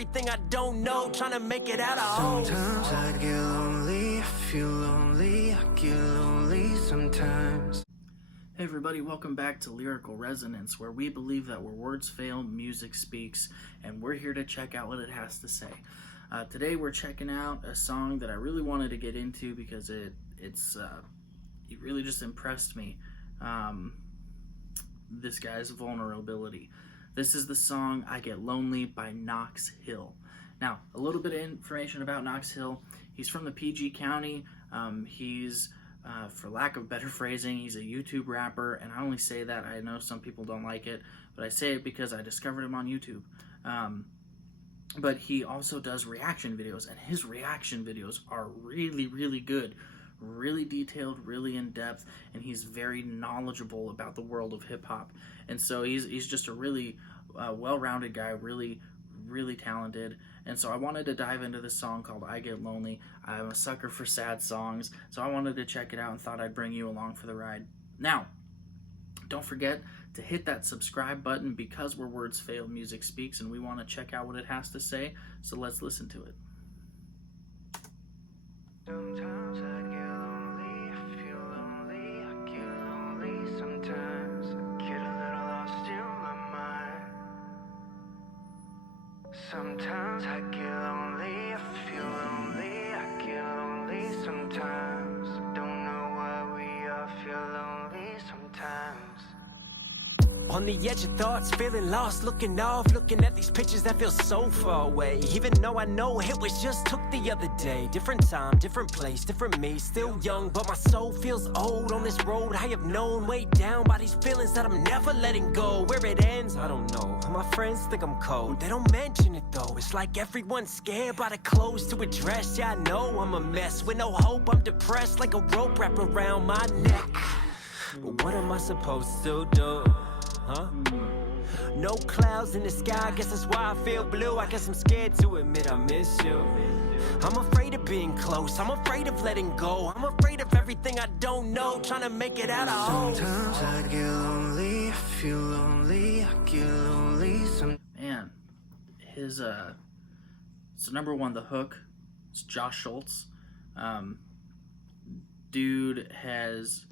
everything I don't know, trying to make it out of home. Sometimes I get lonely, I feel lonely, I get lonely sometimes. Hey everybody, welcome back to Lyrical Resonance, where we believe that where words fail, music speaks, and we're here to check out what it has to say. Today we're checking out a song that I really wanted to get into because it really just impressed me. This guy's vulnerability. This is the song I Get Lonely by Knox Hill. Now, a little bit of information about Knox Hill. He's from the PG County. He's for lack of better phrasing, he's a YouTube rapper, and I only say that, I know some people don't like it, but I say it because I discovered him on YouTube. But he also does reaction videos, and his reaction videos are really, really good, really detailed, really in-depth, and he's very knowledgeable about the world of hip-hop. And so he's just a really well-rounded guy, really talented. And so I wanted to dive into this song called I Get Lonely. I'm a sucker for sad songs, so I wanted to check it out and thought I'd bring you along for the ride. Now, don't forget to hit that subscribe button because where words fail, music speaks, and we want to check out what it has to say, so let's listen to it. Sometimes I get lonely, I feel lonely, I get lonely sometimes. I get a little lost in my mind. Sometimes I get lonely, I feel lonely, I get lonely sometimes. Don't know why we all feel lonely sometimes. On the edge of thoughts, feeling lost, looking off, looking at these pictures that feel so far away. Even though I know it was just took the other day. Different time, different place, different me. Still young, but my soul feels old. On this road I have known, weighed down by these feelings that I'm never letting go. Where it ends, I don't know. My friends think I'm cold, they don't mention it though. It's like everyone's scared by the clothes to address. Yeah, I know I'm a mess, with no hope, I'm depressed, like a rope wrapped around my neck. But what am I supposed to do? Huh? No clouds in the sky, I guess that's why I feel blue. I guess I'm scared to admit I miss you. I'm afraid of being close, I'm afraid of letting go. I'm afraid of everything I don't know, trying to make it out of home. Sometimes I get lonely, I feel lonely, I get lonely sometimes. Man, his so number one, the hook, it's Josh Schulze. Dude has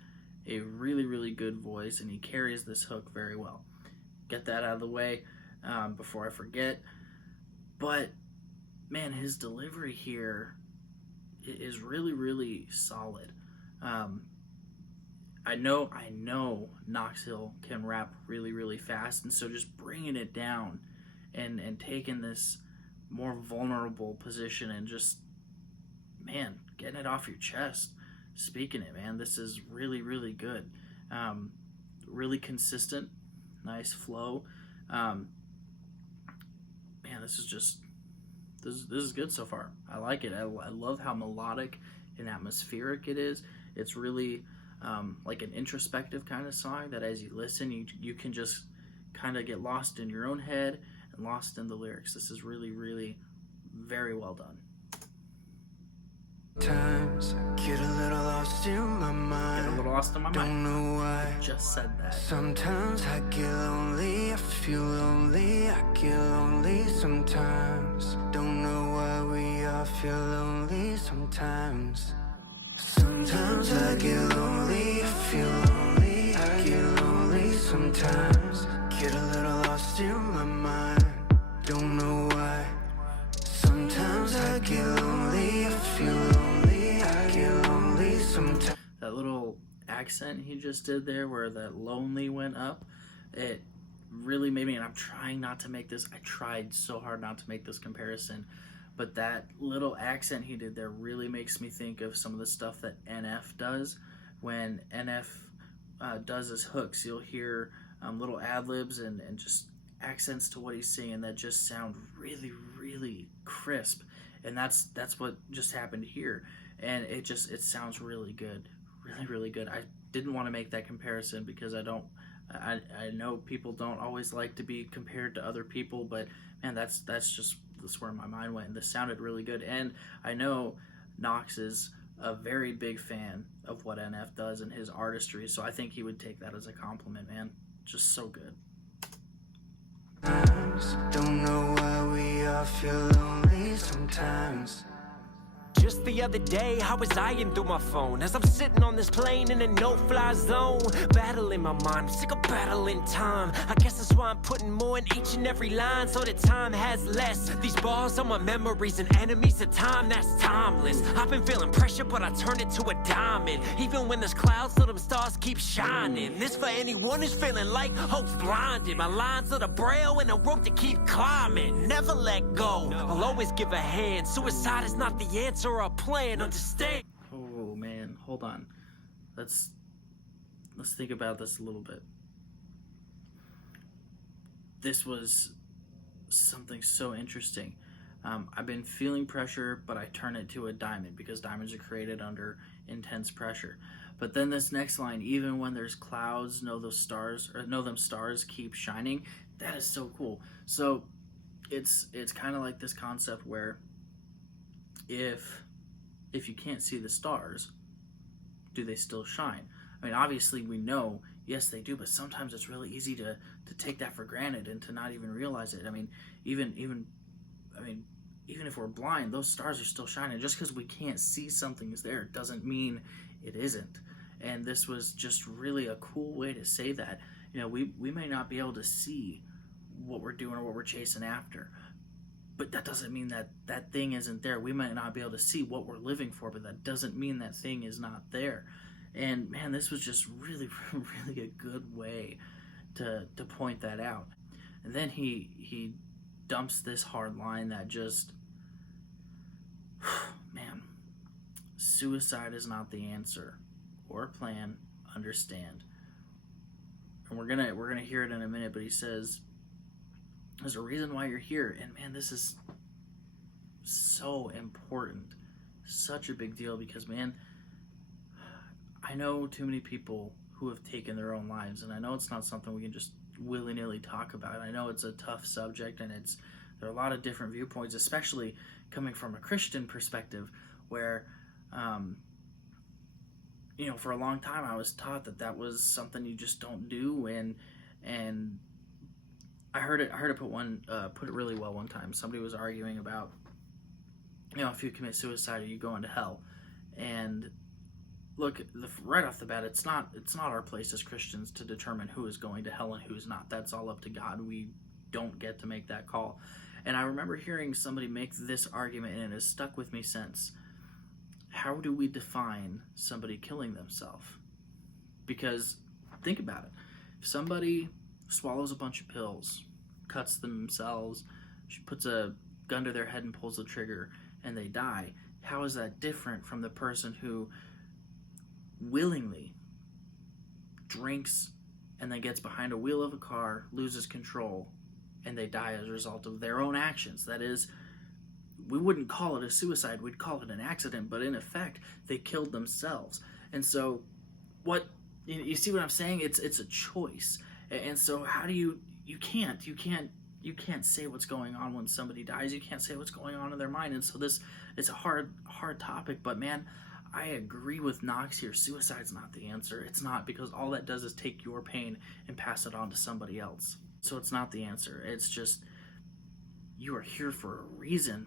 a really good voice, and he carries this hook very well. Get that out of the way before I forget. But man, his delivery here is really solid. I know Knox Hill can rap really fast, and so just bringing it down and taking this more vulnerable position and just, man, getting it off your chest, speaking it, man, this is really good. Really consistent, nice flow. Man, this is good so far. I like it. I love how melodic and atmospheric it is. It's really like an introspective kind of song that as you listen, you can just kind of get lost in your own head and lost in the lyrics. This is really very well done. Times I get a little lost in my mind. Get a little lost in my mind. Don't know why. I just said that. Sometimes I get lonely, I feel lonely, I get lonely sometimes. Don't know why we all feel lonely sometimes. Sometimes I get lonely, I feel lonely, I get lonely sometimes. Get a little lost in my mind. Don't know why. Sometimes I get lonely, I feel lonely, I get lonely sometimes. That little accent he just did there where that lonely went up, it really made me, and I'm trying not to make this, I tried so hard not to make this comparison, but that little accent he did there really makes me think of some of the stuff that NF does. When NF does his hooks, you'll hear little ad-libs and just accents to what he's saying that just sound really crisp, and that's what just happened here, and it sounds really good, really good. I didn't want to make that comparison because I know people don't always like to be compared to other people, but man, that's where my mind went, and this sounded really good. And I know Knox is a very big fan of what NF does and his artistry, so I think he would take that as a compliment, man. Just so good. Don't know why we all feel lonely sometimes. Just the other day, I was eyeing through my phone as I'm sitting on this plane in a no-fly zone, battling my mind. I'm sick of battling time. I guess that's why I'm putting more in each and every line, so that time has less. These bars are my memories and enemies of time that's timeless. I've been feeling pressure, but I turn it to a diamond. Even when there's clouds, so them stars keep shining. This for anyone who's feeling like hope's blinded. My lines are the braille and a rope to keep climbing. Never let go, I'll always give a hand. Suicide is not the answer or a plan, understand? Oh man, hold on. Let's think about this a little bit. This was something so interesting. I've been feeling pressure, but I turn it to a diamond because diamonds are created under intense pressure. But then this next line, even when there's clouds, know them stars keep shining. That is so cool. So it's kind of like this concept where if you can't see the stars, do they still shine? I mean, obviously we know, yes, they do, but sometimes it's really easy to take that for granted and to not even realize it. I mean, even if we're blind, those stars are still shining. Just because we can't see something is there doesn't mean it isn't. And this was just really a cool way to say that. You know, we may not be able to see what we're doing or what we're chasing after, but that doesn't mean that that thing isn't there. We might not be able to see what we're living for, but that doesn't mean that thing is not there. And man, this was just really, really a good way to point that out. And then he dumps this hard line that just, man, suicide is not the answer or plan, understand. And we're gonna hear it in a minute, but he says, there's a reason why you're here. And man, this is so important. Such a big deal because, man, I know too many people who have taken their own lives, and I know it's not something we can just willy-nilly talk about. I know it's a tough subject, and there are a lot of different viewpoints, especially coming from a Christian perspective, where, for a long time I was taught that was something you just don't do, and I heard it put it really well one time. Somebody was arguing about, if you commit suicide, are you going to hell? And look, right off the bat, it's not our place as Christians to determine who is going to hell and who is not. That's all up to God. We don't get to make that call. And I remember hearing somebody make this argument, and it has stuck with me since. How do we define somebody killing themselves? Because think about it. If somebody swallows a bunch of pills, cuts themselves, puts a gun to their head and pulls the trigger, and they die, how is that different from the person who willingly drinks and then gets behind a wheel of a car, loses control, and they die as a result of their own actions? That is, we wouldn't call it a suicide, we'd call it an accident, but in effect, they killed themselves. And so, you see what I'm saying? It's a choice. And so how do you can't say what's going on when somebody dies. You can't say what's going on in their mind. And so it's a hard topic, but man, I agree with Knox here. Suicide's not the answer. It's not, because all that does is take your pain and pass it on to somebody else. So it's not the answer. It's just, you are here for a reason.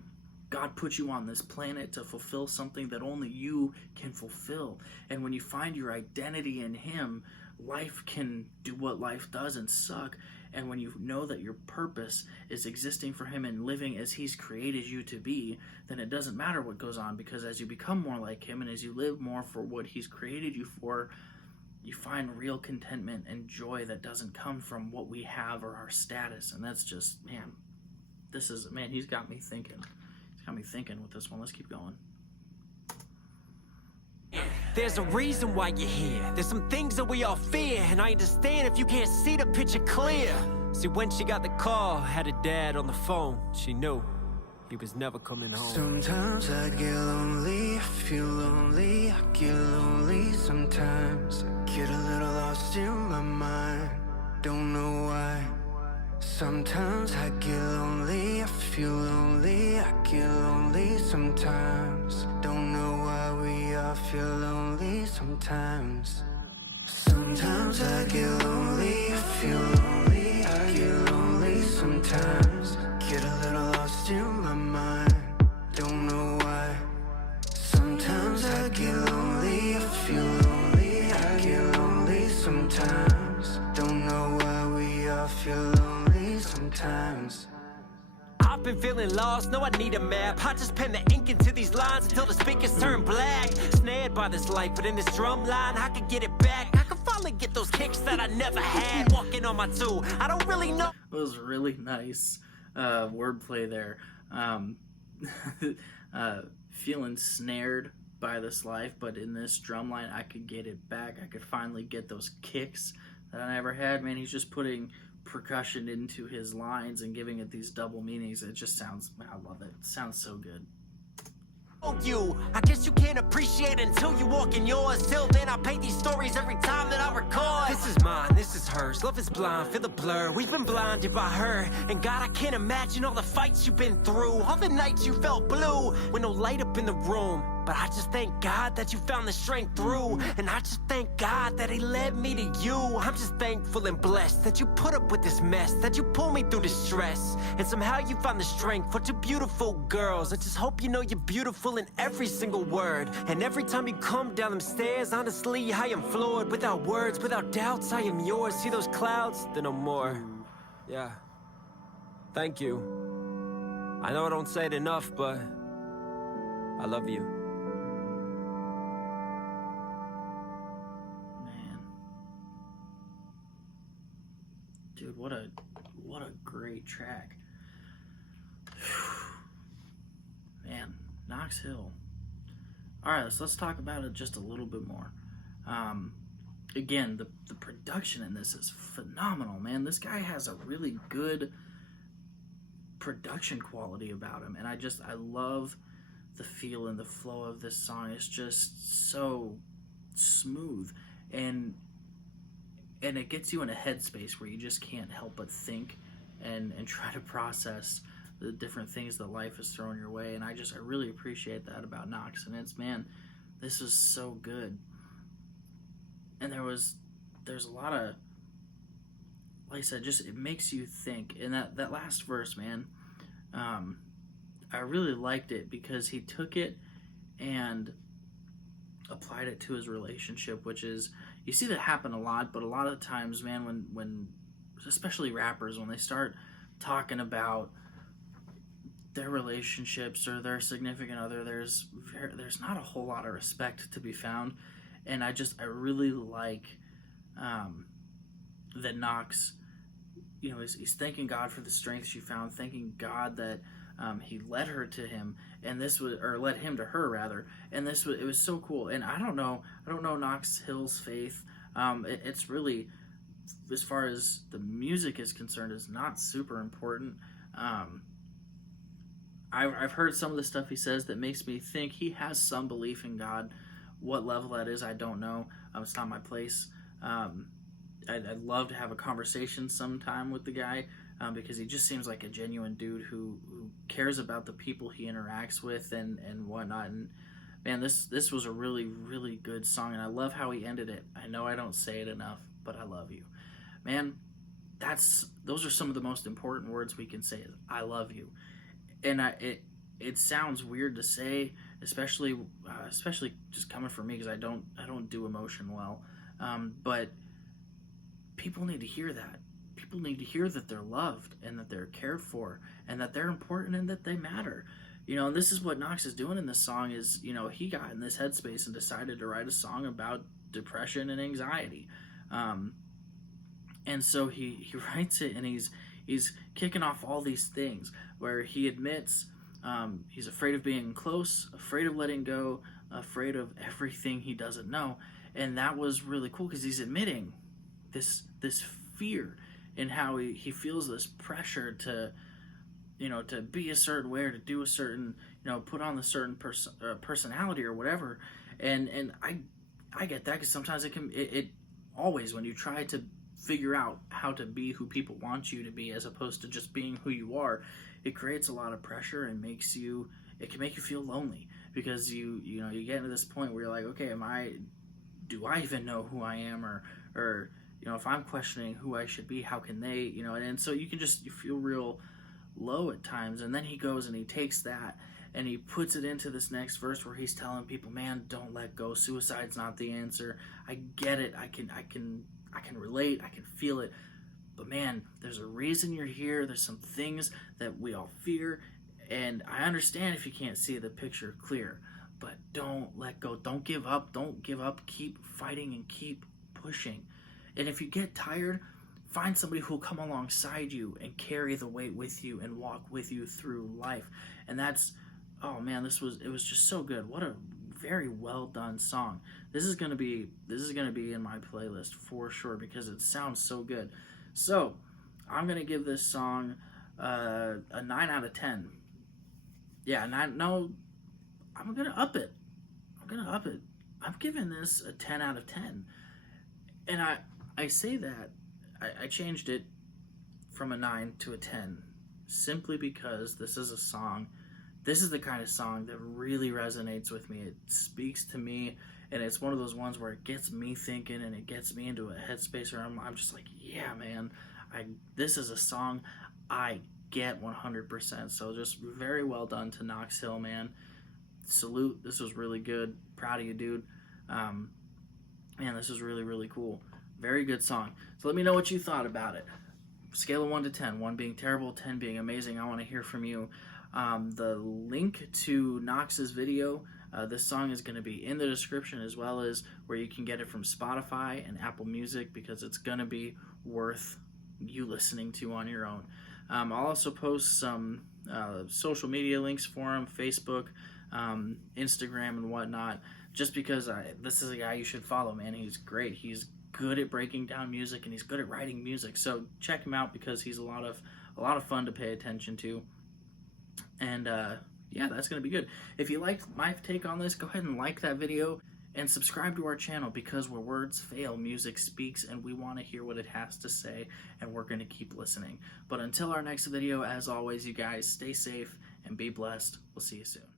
God put you on this planet to fulfill something that only you can fulfill. And when you find your identity in Him, life can do what life does and suck. And when you know that your purpose is existing for Him and living as He's created you to be, then it doesn't matter what goes on, because as you become more like Him and as you live more for what He's created you for, you find real contentment and joy that doesn't come from what we have or our status. And that's just, man, He's got me thinking. He's got me thinking with this one. Let's keep going. There's a reason why you're here. There's some things that we all fear, and I understand if you can't see the picture clear. See, when she got the call, had her dad on the phone, she knew he was never coming home. Sometimes I get lonely, I feel lonely, I get lonely sometimes. I get a little lost in my mind, don't know why. Sometimes I get lonely, I feel lonely, I get lonely sometimes. Don't know why we all feel lonely sometimes. Sometimes I get lonely, I feel lonely, I get lonely sometimes. Get a little lost in my I've been feeling lost, no I need a map. I just pen the ink into these lines until the speakers turn black. Snared by this life, but in this drum line I could get it back. I could finally get those kicks that I never had. Walking on my two, I don't really know. It was really nice wordplay there. Feeling snared by this life, but in this drum line I could get it back. I could finally get those kicks that I never had. Man, he's just putting percussion into his lines and giving it these double meanings. It just sounds, I love it. It sounds so good. You, I guess you can't appreciate it until you walk in yours. Till then I paint these stories every time that I record. This is mine, this is hers. Love is blind, feel the blur. We've been blinded by her. And God, I can't imagine all the fights you've been through, all the nights you felt blue with no light up in the room. But I just thank God that you found the strength through. And I just thank God that he led me to you. I'm just thankful and blessed that you put up with this mess, that you pull me through the stress. And somehow you found the strength for two beautiful girls. I just hope you know you're beautiful in every single word. And every time you come down them stairs, honestly, I am floored. Without words, without doubts, I am yours. See those clouds? They're no more. Yeah. Thank you. I know I don't say it enough, but I love you. Dude, what a great track. Man, Knox Hill. Alright, so let's talk about it just a little bit more. Again, the production in this is phenomenal, man. This guy has a really good production quality about him, and I love the feel and the flow of this song. It's just so smooth, and it gets you in a headspace where you just can't help but think and try to process the different things that life is throwing your way. And I really appreciate that about Knox. And man, this was so good. And there's a lot of, like I said, just it makes you think. And that last verse, man, I really liked it because he took it and applied it to his relationship, which is, you see that happen a lot, but a lot of the times, man, when especially rappers, when they start talking about their relationships or their significant other, there's not a whole lot of respect to be found. And I really like that Knox, he's thanking God for the strength she found, thanking God that he led her to him, and led him to her rather. And it was so cool. And I don't know Knox Hill's faith. It's really, as far as the music is concerned, is not super important. I've heard some of the stuff he says that makes me think he has some belief in God. What level that is, I don't know. It's not my place. I'd love to have a conversation sometime with the guy, because he just seems like a genuine dude who cares about the people he interacts with and whatnot. And man, this was a really, really good song, and I love how he ended it. I know I don't say it enough, but I love you. Man, those are some of the most important words we can say, is I love you. And it sounds weird to say, especially just coming from me, because I don't do emotion well. But people need to hear that. People need to hear that they're loved and that they're cared for and that they're important and that they matter. And this is what Knox is doing in this song is, he got in this headspace and decided to write a song about depression and anxiety. And so he writes it, and he's kicking off all these things where he admits he's afraid of being close, afraid of letting go, afraid of everything he doesn't know. And that was really cool because he's admitting this fear and how he feels this pressure to be a certain way or to do a certain, put on a certain personality or whatever. And I get that, because sometimes it always, when you try to figure out how to be who people want you to be as opposed to just being who you are, it creates a lot of pressure and it can make you feel lonely, because you get into this point where you're like, okay, do I even know who I am, or if I'm questioning who I should be, how can they, and so you feel real low at times. And then he goes and he takes that and he puts it into this next verse where he's telling people, man, don't let go. Suicide's not the answer. I get it. I can relate. I can feel it. But man, there's a reason you're here. There's some things that we all fear, and I understand if you can't see the picture clear, but don't let go. Don't give up. Don't give up. Keep fighting and keep pushing. And if you get tired, find somebody who will come alongside you and carry the weight with you and walk with you through life. And that's, oh man, it was just so good. What a very well done song. This is gonna be in my playlist for sure because it sounds so good. So I'm gonna give this song a 9 out of 10. Yeah, 9. No, I'm gonna up it. I'm giving this a 10 out of 10. And I say that I changed it from a 9 to a 10 simply because this is a song. This is the kind of song that really resonates with me. It speaks to me, and it's one of those ones where it gets me thinking and it gets me into a headspace where I'm just like, yeah, man, this is a song I get 100%. So just very well done to Knox Hill, man. Salute. This was really good. Proud of you, dude. Man, this is really, really cool. Very good song. So let me know what you thought about it. Scale of 1 to 10. 1 being terrible, 10 being amazing. I want to hear from you. The link to Knox's video, this song is going to be in the description, as well as where you can get it from Spotify and Apple Music, because it's going to be worth you listening to on your own. I'll also post some social media links for him, Facebook, Instagram, and whatnot, just because this is a guy you should follow, man. He's great. He's good at breaking down music, and he's good at writing music. So check him out because he's a lot of fun to pay attention to. And yeah, that's going to be good. If you liked my take on this, go ahead and like that video and subscribe to our channel, because where words fail, music speaks, and we want to hear what it has to say, and we're going to keep listening. But until our next video, as always, you guys stay safe and be blessed. We'll see you soon.